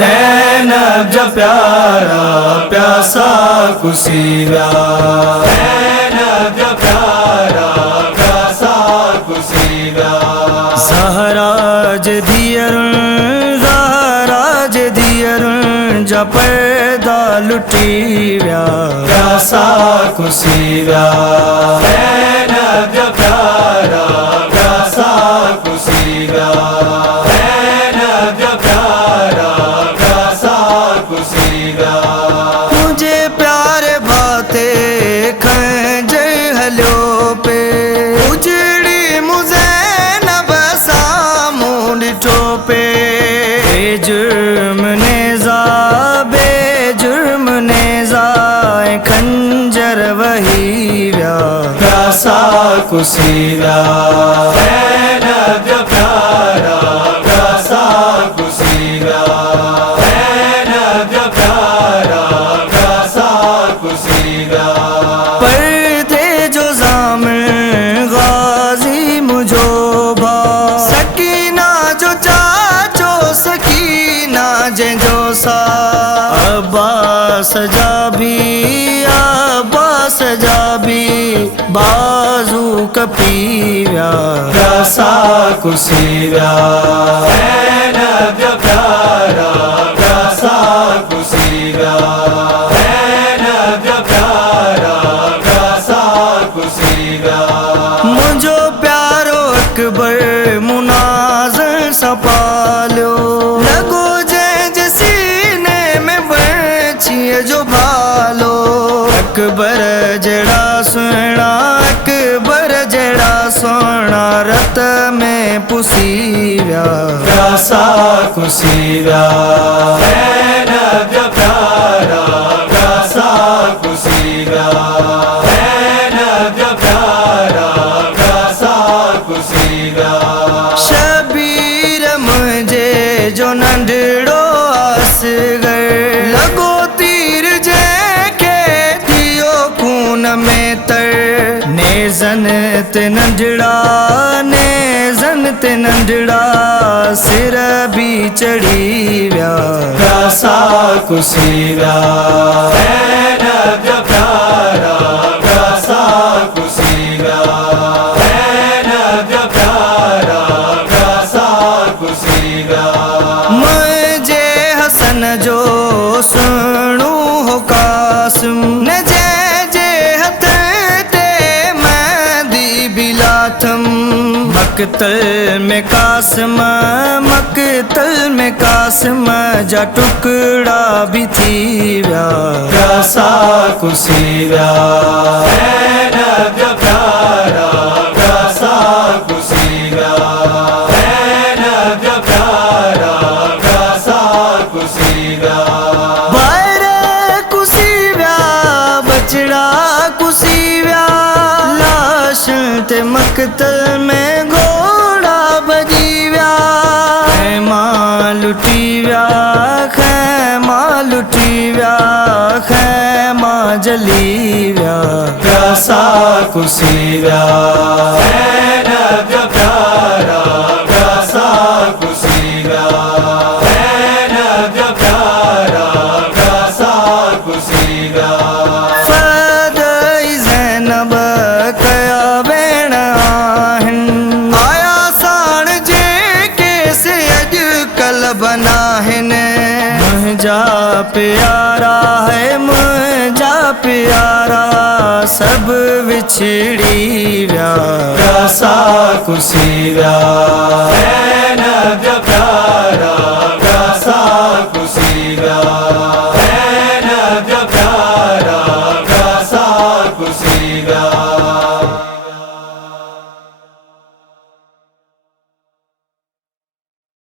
ज़ैनब जा प्यारा प्यासा कुसीरा, ज़ैनब जा प्यारा प्यासा कुसीरा। ज़हराज दियरुन जा पैदा लुटीव्या प्यासा कुसीरा, ज़ैनब जा प्यारा प्यासा कुसीरा, ज़ैनब जा प्यारा प्यासा कुसीरा। मुझे प्यारे बाते खंजर हलो पे उजड़ी मुझे न बसा मुंड ठोपे। बेजुर्म नेज़ा खंजर वही व्या प्यासा कुसीरा, ज़ैनब जा प्यारा प्यासा कुसीरा, ज़ैनब जा प्यारा प्यासा कुसीरा। पर्दे जो ज़ामिर गाज़ी मुजोबा, सकीना जो चाचो सकीना जो सा, अब्बास जाबी बाजू कपीव्या प्यासा कुसीरा, ज़ैनब जा प्यारा प्यासा कुसीरा, ज़ैनब जा प्यारा प्यासा कुसीरा। मुझो प्यारो अकबर मुनाज़र सपालो, लगो जे सीने में बर्छी जो भालो। अकबर जड़ा सोना रत में पुसीव्या प्यासा कुसीरा, ज़ैनब जा प्यारा प्यासा कुसीरा, ज़ैनब जा प्यारा प्यासा कुसीरा। शबीर मुझे जो नंढड़ो असगर, लगो तीर जे के दियो खून में तर। नेज़न ते नंढड़ा सिर भी चढ़ी व्या प्यासा कुसीरा, ज़ैनब जा प्यारा प्यासा कुसीरा, ज़ैनब जा प्यारा प्यासा कुसीरा। मुझे हसन जो सुनू हो कासिम न जे मकतल में कासिम जा टुकड़ा भी थी व्या प्यासा कुसीरा, ज़ैनब जा प्यारा प्यासा कुसीरा, ज़ैनब जा प्यारा प्यासा कुसीरा। बायरे कुसीव्या बचड़ा कुसीव्या, लाश ते मकतल में खैमा जलीव्या प्यासा कुसीरा, ज़ैनब जा प्यारा प्यासा कुसीरा, ज़ैनब जा प्यारा प्यासा कुसीरा। फ़दई ज़ैनब कया वेण आहिन, आया साण जे के से अॼुकल्ह बनाहिन। मुझा प्यारा है मुझा प्यारा सब विछड़ी व्या प्यासा कुसीरा, ज़ैनब जा प्यारा